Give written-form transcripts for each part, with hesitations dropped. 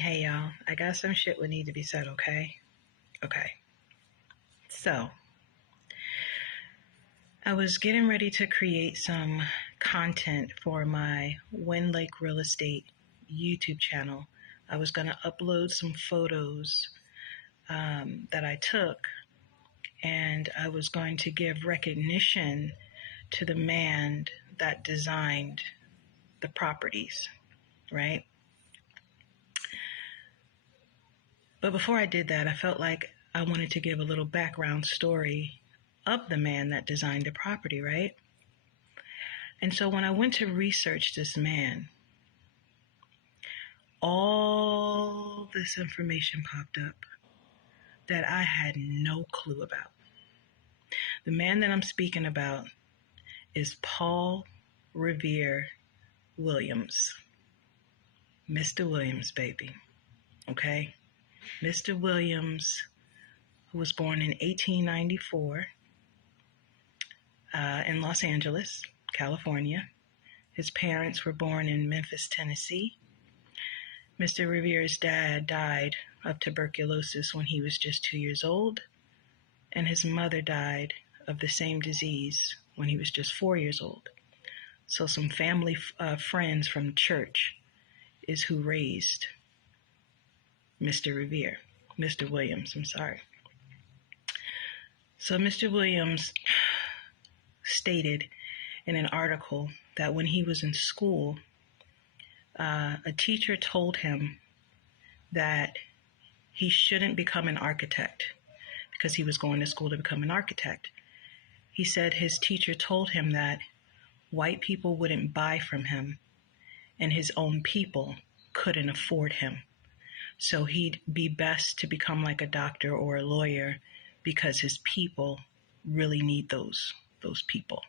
Hey y'all, I got some shit would need to be said, okay? Okay. So, I was getting ready to create some content for my WinLake Real Estate YouTube channel. I was going to upload some photos that I took, and I was going to give recognition to the man that designed the properties, right? But before I did that, I felt like I wanted to give a little background story of the man that designed the property, right? And so when I went to research this man, all this information popped up that I had no clue about. The man that I'm speaking about is Paul Revere Williams. Mr. Williams, baby. Okay? Mr. Williams, who was born in 1894 in Los Angeles, California. His parents were born in Memphis, Tennessee. Mr. Revere's dad died of tuberculosis when he was just 2 years old, and his mother died of the same disease when he was just 4 years old. So some family friends from church is who raised Mr. Revere, Mr. Williams, I'm sorry. So Mr. Williams stated in an article that when he was in school, a teacher told him that he shouldn't become an architect because he was going to school to become an architect. He said his teacher told him that white people wouldn't buy from him and his own people couldn't afford him. So he'd be best to become like a doctor or a lawyer because his people really need those people.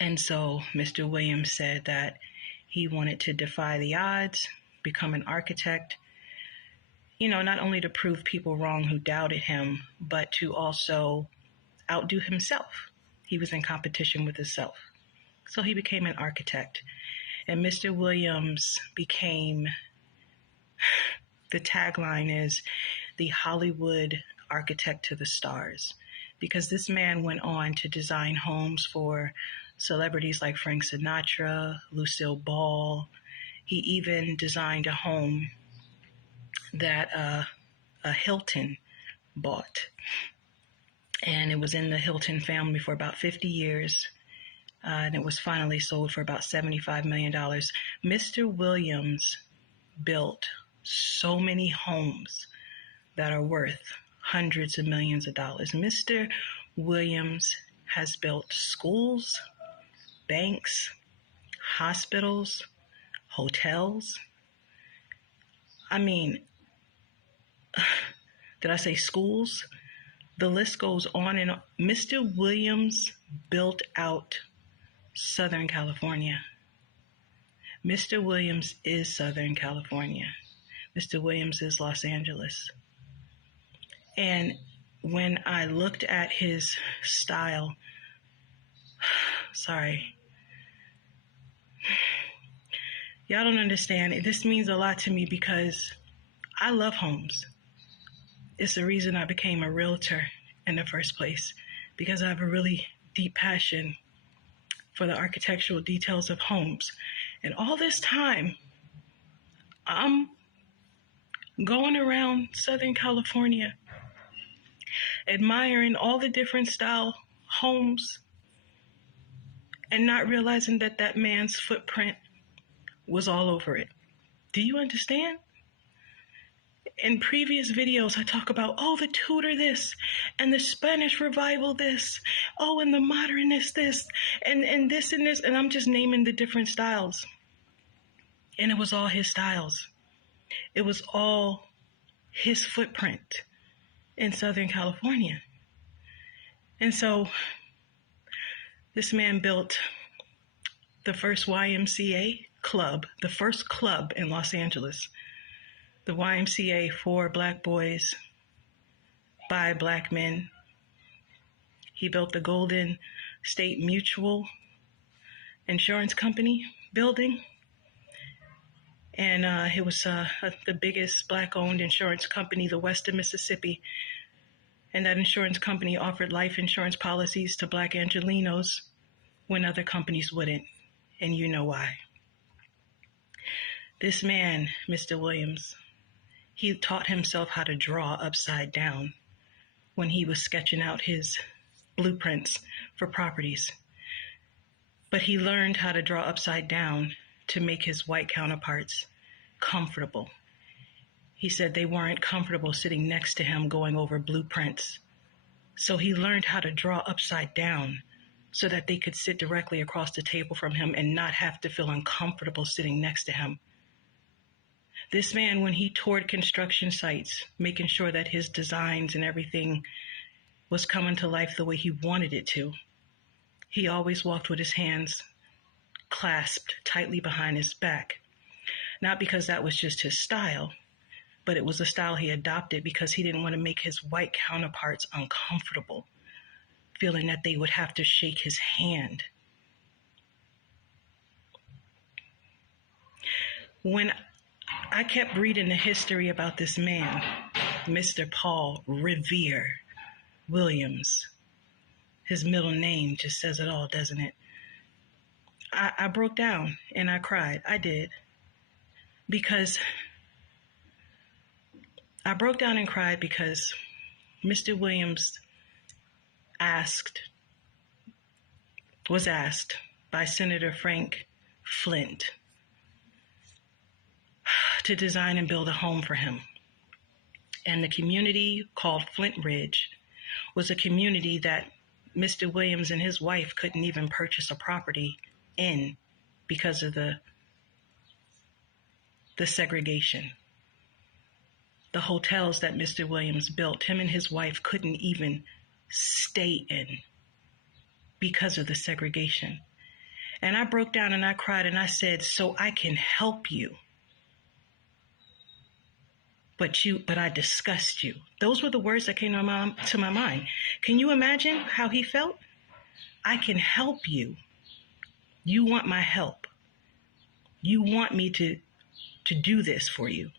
And so Mr. Williams said that he wanted to defy the odds, become an architect, not only to prove people wrong who doubted him, but to also outdo himself. He was in competition with himself. So he became an architect. And Mr. Williams became, the tagline is, the Hollywood architect to the stars. Because this man went on to design homes for celebrities like Frank Sinatra, Lucille Ball. He even designed a home that a Hilton bought. And it was in the Hilton family for about 50 years. And it was finally sold for about $75 million. Mr. Williams built so many homes that are worth hundreds of millions of dollars. Mr. Williams has built schools, banks, hospitals, hotels. I mean, did I say schools? The list goes on and on. Mr. Williams built out Southern California. Mr. Williams is Southern California. Mr. Williams is Los Angeles. And when I looked at his style, sorry, y'all don't understand. This means a lot to me because I love homes. It's the reason I became a realtor in the first place, because I have a really deep passion for the architectural details of homes. And all this time, I'm going around Southern California, admiring all the different style homes and not realizing that that man's footprint was all over it. Do you understand? In previous videos, I talk about, the Tudor this, and the Spanish Revival this, and the Modernist this, and this and this, and I'm just naming the different styles. And it was all his styles. It was all his footprint in Southern California. And so this man built the first YMCA club, the first club in Los Angeles. The YMCA for Black boys, by Black men. He built the Golden State Mutual Insurance Company building. And it was the biggest black-owned insurance company, the west of Mississippi. And that insurance company offered life insurance policies to Black Angelenos when other companies wouldn't. And you know why. This man, Mr. Williams, he taught himself how to draw upside down when he was sketching out his blueprints for properties. But he learned how to draw upside down to make his white counterparts comfortable. He said they weren't comfortable sitting next to him going over blueprints. So he learned how to draw upside down so that they could sit directly across the table from him and not have to feel uncomfortable sitting next to him. This man, when he toured construction sites, making sure that his designs and everything was coming to life the way he wanted it to, he always walked with his hands clasped tightly behind his back. Not because that was just his style, but it was a style he adopted because he didn't want to make his white counterparts uncomfortable, feeling that they would have to shake his hand. When I kept reading the history about this man, Mr. Paul Revere Williams, his middle name just says it all, doesn't it? I broke down and I cried. I did. Because I broke down and cried because Mr. Williams was asked by Senator Frank Flint to design and build a home for him. And the community called Flint Ridge was a community that Mr. Williams and his wife couldn't even purchase a property in because of the segregation. The hotels that Mr. Williams built, him and his wife couldn't even stay in because of the segregation. And I broke down and I cried and I said, so I can help you. But I disgust you. Those were the words that came to my mind. Can you imagine how he felt? I can help you. You want my help. You want me to do this for you.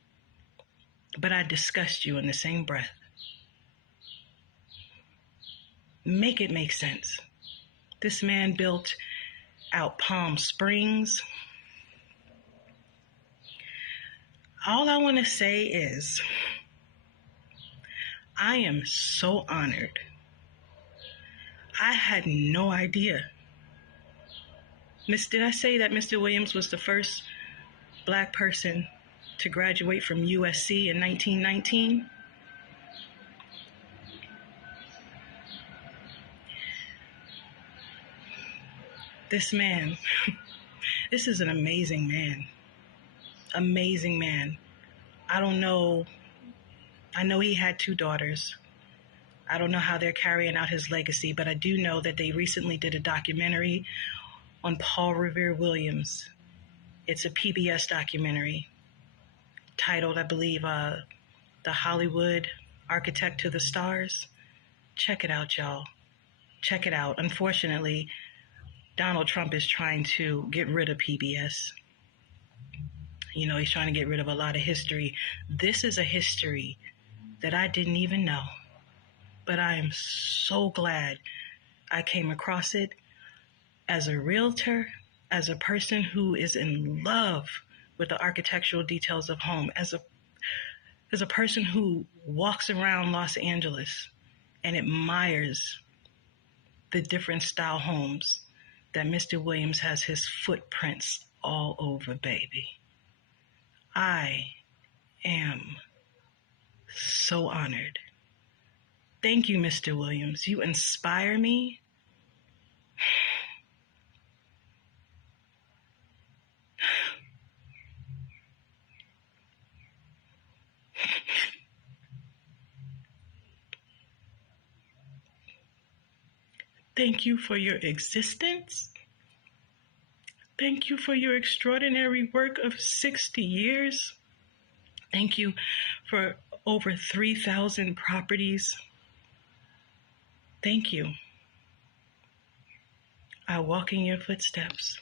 But I disgust you in the same breath. Make it make sense. This man built out Palm Springs. All I want to say is, I am so honored. I had no idea. Did I say that Mr. Williams was the first Black person to graduate from USC in 1919? This man, this is an amazing man. Amazing man. I don't know. I know he had 2 daughters. I don't know how they're carrying out his legacy, but I do know that they recently did a documentary on Paul Revere Williams. It's a PBS documentary titled, I believe, The Hollywood Architect to the Stars. Check it out, y'all. Check it out. Unfortunately, Donald Trump is trying to get rid of PBS. You know, he's trying to get rid of a lot of history. This is a history that I didn't even know. But I am so glad I came across it as a realtor, as a person who is in love with the architectural details of home, as a person who walks around Los Angeles and admires the different style homes that Mr. Williams has his footprints all over, baby. I am so honored. Thank you, Mr. Williams. You inspire me. Thank you for your existence. Thank you for your extraordinary work of 60 years. Thank you for over 3,000 properties. Thank you. I walk in your footsteps.